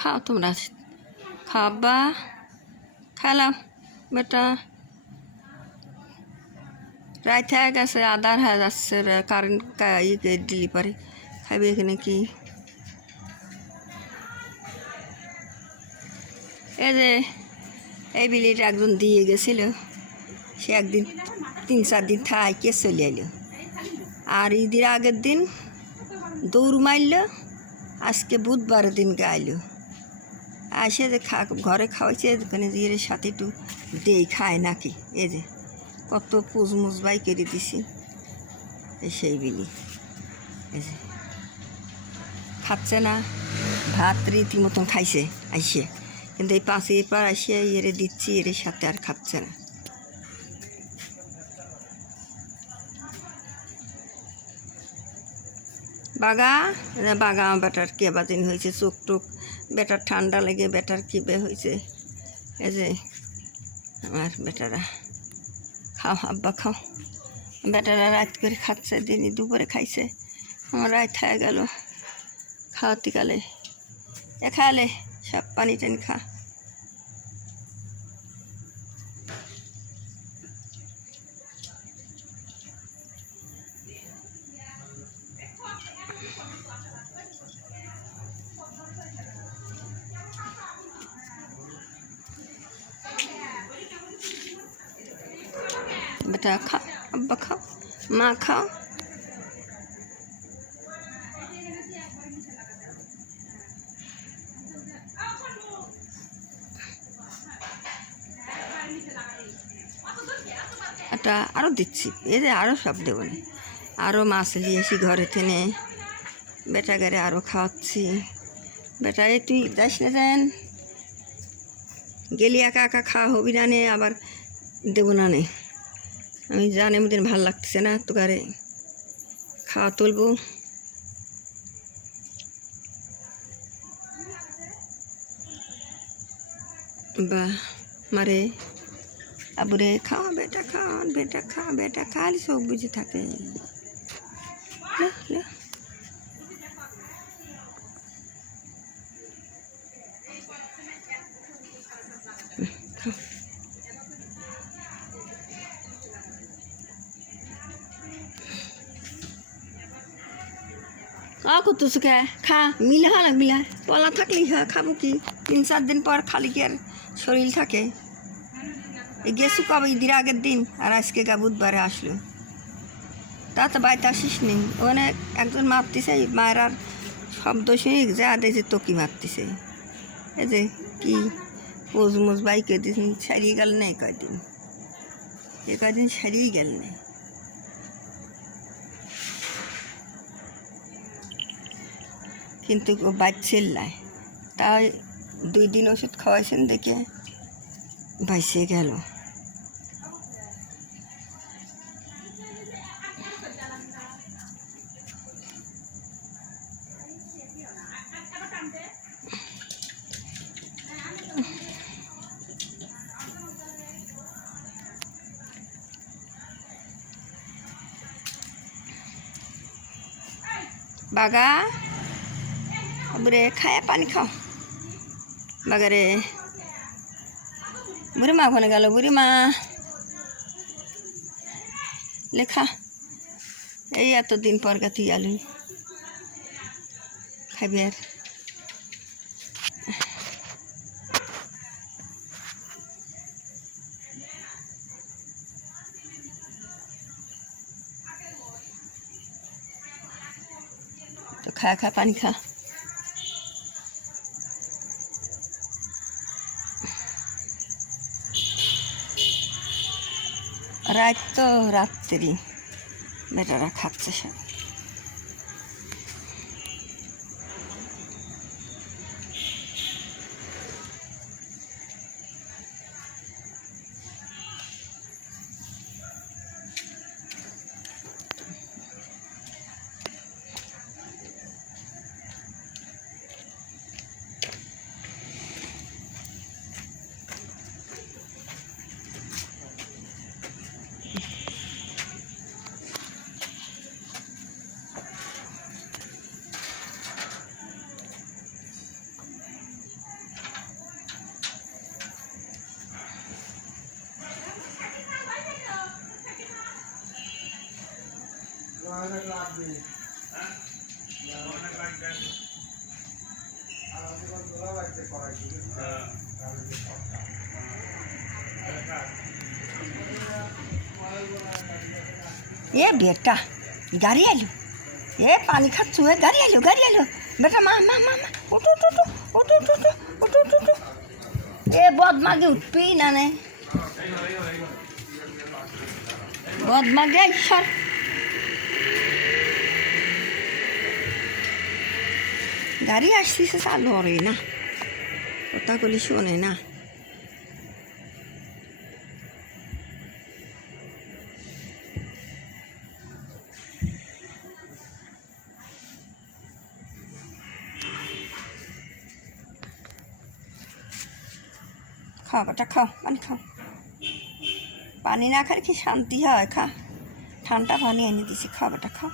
খাও তোমরা, খাবা, খেলাম বেটা। রাত হয়ে গেছে, আধার হয়ে যাচ্ছে, কারেন্ট দিলি পারে খাইবে এখানে কি। এই যে এই বিলিটা একজন দিয়ে গেছিল, সে একদিন 3-4 দিন থাইকে চলে এলো, আর ঈদের আগের দিন দৌড় মারল, আজকে বুধবারের দিন গাইলো, আসে যে ঘরে খাওয়াইছে, দোকানে দিয়ে সাথে একটু দেই খায় নাকি। এই যে কত পুজমুজ বাই করে দিছি, সেই বিলি এই যে খাচ্ছে না, ভাত রীতিমতন খাইছে আইসে, কিন্তু এই 5 এরপর আসে এরে দিচ্ছি, এর সাথে আর খাচ্ছে না। বাগা বাগা বেটার কেবা দিন হয়েছে, চোখ টোক বেটার ঠান্ডা লেগে বেটার কেবে হয়েছে। এই যে আমার বেটারা খাও, আব্বা খাও। বেটারা রাত করে খাচ্ছে, দিনই দুপুরে খাইছে, আমার রাত হয়ে গেল খাওয়াতে গেলে। খালে সব পানি টানি খা। बेटा खा, अब्बा खाओ, माँ खाओ। এটা আরও দিচ্ছি, এই যে আরও সব দেবো না, আরও মাছ নিয়ে এসি ঘরে থেকে, বেটা গারে আরও খাওয়াচ্ছি। বেটা এই তুই যাস না, দেন গেলি একা একা খাওয়া হবি না, নে আবার দেবো না, নে আমি জানি এমন ভালো লাগতেছে না, তো গারে খাওয়া তুলবো। বা মারে আবুরে খাওয়া, বেটা খান, বেটা খা, বেটা খালি সব বুঝে থাকে। করতেছো কে, খা, মিলে হয় না, মিলে পলা থাকলেই হয়, খাবো কি। 3-4 দিন পর খালি কি আর শরীর থাকে। গেছু কবে ঈদের আগের দিন, আর আজকে গা বুধবারে আসলো, তা তো বাড়িতে আসিস নি। ওখানে একজন মারতেছে, মায়ের আর শব্দ শুনে যা দেখছে তোকি মারতেছে। এই যে কি পোজমোজ বাইকে দিন ছাড়িয়ে গেল না, কয়দিন এ কয়দিন ছাড়িয়েই গেল না, কিন্তু ও বাচ্ছিল না, তাই 2 দিন ওষুধ খাওয়াইছেন দেখে বাইসে গেল। বাগা বুড়ে খায়া পানি খাও, বাগারে বুড়ি মা ওখানে গেল, বুড়ি মা লেখা এই এতদিন পর গাতি আলু খাবি আর। তো খা খা পানি খা। রাত তো রাত্রি বেটারা খাচ্ছে সব। এ বেটা গাড়ি এলো, এ পানি খাচ্ছু, এ গাড়ি এলো, গাড়ি এলো, বেটা মা মা মা মা উঠু উঠু উঠু উঠু উঠু উঠু উঠু উঠু, এ বদমাগে উঠবি না নে, বদমাগে সর, গাড়ি আসছিস চালু করে না, কথা বলি শোনে না। খাও বেটা খাও, পানি খাও, পানি না খেলে কি শান্তি হয়, খা, ঠান্ডা পানি এনে দিছি, খাও বেটা খাও।